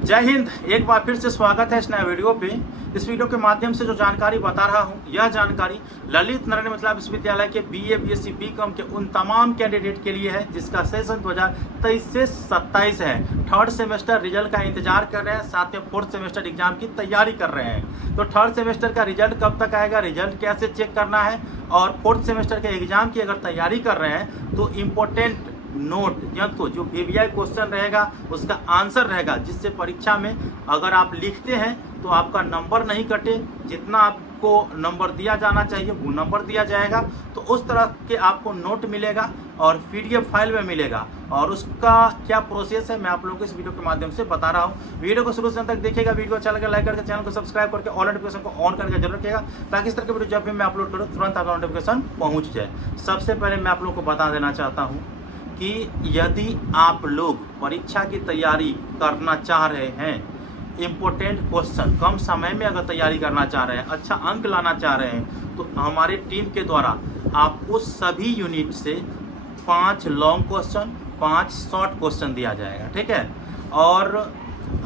जय हिंद। एक बार फिर से स्वागत है इस नए वीडियो पे। इस वीडियो के माध्यम से जो जानकारी बता रहा हूँ, यह जानकारी ललित नारायण मिथिला विश्वविद्यालय के बीए, बीएससी, बीकॉम के उन तमाम कैंडिडेट के लिए है जिसका सेशन 2023 से 27 है। थर्ड सेमेस्टर रिजल्ट का इंतजार कर रहे हैं, साथ में फोर्थ सेमेस्टर एग्जाम की तैयारी कर रहे हैं। तो थर्ड सेमेस्टर का रिजल्ट कब तक आएगा, रिजल्ट कैसे चेक करना है, और फोर्थ सेमेस्टर के एग्जाम की अगर तैयारी कर रहे हैं तो इम्पोर्टेंट नोट या तो जो वीवीआई क्वेश्चन रहेगा उसका आंसर रहेगा, जिससे परीक्षा में अगर आप लिखते हैं तो आपका नंबर नहीं कटे, जितना आपको नंबर दिया जाना चाहिए वो नंबर दिया जाएगा। तो उस तरह के आपको नोट मिलेगा और पीडीएफ फाइल में मिलेगा, और उसका क्या प्रोसेस है मैं आप लोगों को इस वीडियो के माध्यम से बता रहा हूँ। वीडियो को शुरू से अंत तक देखिएगा, वीडियो अच्छा लगे लाइक करके चैनल को सब्सक्राइब करके ऑल नोटिफिकेशन को ऑन करके जरूर रखिएगा, ताकि इस तरह के वीडियो जब भी मैं अपलोड करूँ तुरंत आपका नोटिफिकेशन पहुँच जाए। सबसे पहले मैं आप लोगों को बता देना चाहता हूँ कि यदि आप लोग परीक्षा की तैयारी करना चाह रहे हैं, इम्पोर्टेंट क्वेश्चन कम समय में अगर तैयारी करना चाह रहे हैं, अच्छा अंक लाना चाह रहे हैं, तो हमारे टीम के द्वारा आपको सभी यूनिट से 5 लॉन्ग क्वेश्चन, 5 शॉर्ट क्वेश्चन दिया जाएगा, ठीक है। और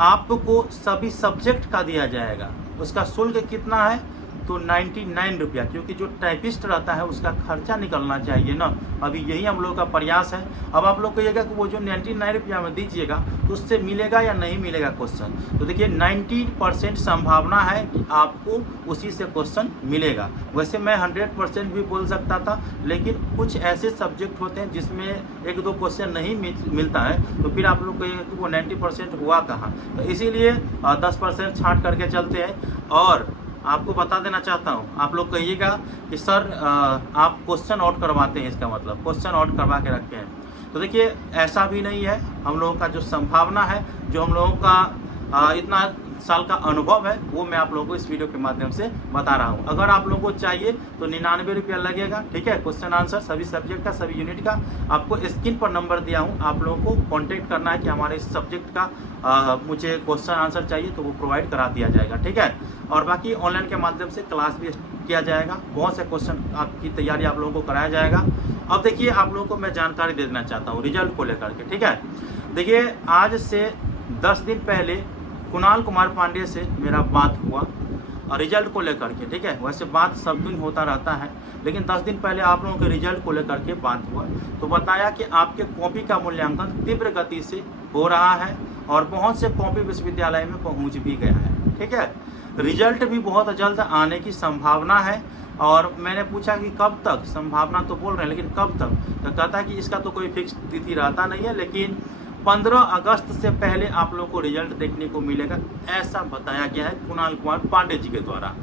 आपको सभी सब्जेक्ट का दिया जाएगा। उसका शुल्क कितना है तो 99 रुपया, क्योंकि जो टाइपिस्ट रहता है उसका खर्चा निकलना चाहिए ना। अभी यही हम लोग का प्रयास है। अब आप लोग कहिएगा कि वो जो 99 रुपया में दीजिएगा तो उससे मिलेगा या नहीं मिलेगा क्वेश्चन। तो देखिए 90% संभावना है कि आपको उसी से क्वेश्चन मिलेगा। वैसे मैं 100% भी बोल सकता था, लेकिन कुछ ऐसे सब्जेक्ट होते हैं जिसमें 1-2 क्वेश्चन नहीं मिलता है, तो फिर आप लोग कहिएगा कि वो 90% हुआ कहाँ। तो इसीलिए 10% छांट करके चलते हैं। और आपको बता देना चाहता हूँ, आप लोग कहिएगा कि सर आप क्वेश्चन आउट करवाते हैं, इसका मतलब क्वेश्चन आउट करवा के रखते हैं। तो देखिए ऐसा भी नहीं है। हम लोगों का जो संभावना है, जो हम लोगों का इतना साल का अनुभव है, वो मैं आप लोगों को इस वीडियो के माध्यम से बता रहा हूँ। अगर आप लोगों को चाहिए तो 99 रुपया लगेगा, ठीक है। क्वेश्चन आंसर सभी सब्जेक्ट का, सभी यूनिट का। आपको स्क्रीन पर नंबर दिया हूँ, आप लोगों को कॉन्टेक्ट करना है कि हमारे इस सब्जेक्ट का मुझे क्वेश्चन आंसर चाहिए, तो वो प्रोवाइड करा दिया जाएगा, ठीक है। और बाकी ऑनलाइन के माध्यम से क्लास भी किया जाएगा, बहुत से क्वेश्चन आपकी तैयारी आप लोगों को कराया जाएगा। अब देखिए आप लोगों को मैं जानकारी दे देना चाहता हूँ रिजल्ट को लेकर के, ठीक है। देखिए आज से 10 दिन पहले कुणाल कुमार पांडे से मेरा बात हुआ और रिजल्ट को लेकर के, ठीक है। वैसे बात सब दिन होता रहता है, लेकिन 10 दिन पहले आप लोगों के रिजल्ट को लेकर के बात हुआ तो बताया कि आपके कॉपी का मूल्यांकन तीव्र गति से हो रहा है और बहुत से कॉपी विश्वविद्यालय में पहुंच भी गया है, ठीक है। रिजल्ट भी बहुत जल्द आने की संभावना है। और मैंने पूछा कि कब तक, संभावना तो बोल रहे हैं लेकिन कब तक, तो कहता है कि इसका तो कोई फिक्स तिथि रहता नहीं है, लेकिन 15 अगस्त से पहले आप लोगों को रिजल्ट देखने को मिलेगा, ऐसा बताया गया है कुणाल कुमार पांडे जी के द्वारा।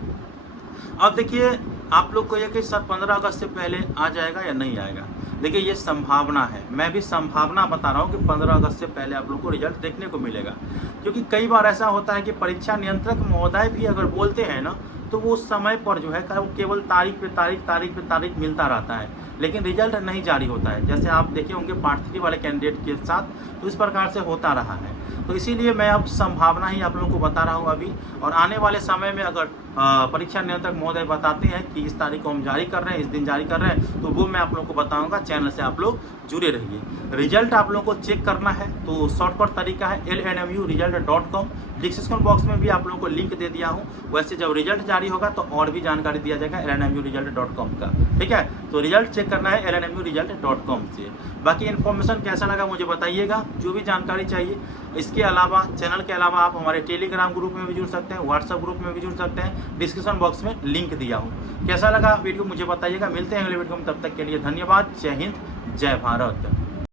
अब देखिए आप लोग को ये कि सर 15 अगस्त से पहले आ जाएगा या नहीं आएगा। देखिए ये संभावना है, मैं भी संभावना बता रहा हूँ कि 15 अगस्त से पहले आप लोग को रिजल्ट देखने को मिलेगा। क्योंकि कई बार ऐसा होता है कि परीक्षा नियंत्रक महोदय भी अगर बोलते हैं ना, तो वो समय पर जो है केवल तारीख पे तारीख मिलता रहता है, लेकिन रिजल्ट नहीं जारी होता है। जैसे आप देखे होंगे पार्ट 3 वाले कैंडिडेट के साथ, तो इस प्रकार से होता रहा है। तो इसीलिए मैं अब संभावना ही आप लोगों को बता रहा हूँ अभी। और आने वाले समय में अगर परीक्षा नियंत्रक महोदय बताते हैं कि इस तारीख को हम जारी कर रहे हैं, इस दिन जारी कर रहे हैं, तो वो मैं आप लोगों को बताऊंगा। चैनल से आप लोग जुड़े रहिए। रिजल्ट आप लोगों को चेक करना है तो शॉर्टकट तरीका है lnmuresult.com। डिस्क्रिप्शन बॉक्स में भी आप लोगों को लिंक दे दिया हूँ। वैसे जब रिजल्ट जारी होगा तो और भी जानकारी दिया जाएगा lnmuresult.com का, ठीक है। तो रिजल्ट चेक करना है lnmuresult.com से। बाकी इन्फॉर्मेशन कैसा लगा मुझे बताइएगा, जो भी जानकारी चाहिए। इसके अलावा चैनल के अलावा आप हमारे टेलीग्राम ग्रुप में भी जुड़ सकते हैं, व्हाट्सएप ग्रुप में भी जुड़ सकते हैं, डिस्क्रिप्शन बॉक्स में लिंक दिया हूँ। कैसा लगा वीडियो मुझे बताइएगा। मिलते हैं अगले वीडियो में, तब तक के लिए धन्यवाद। जय हिंद, जय भारत।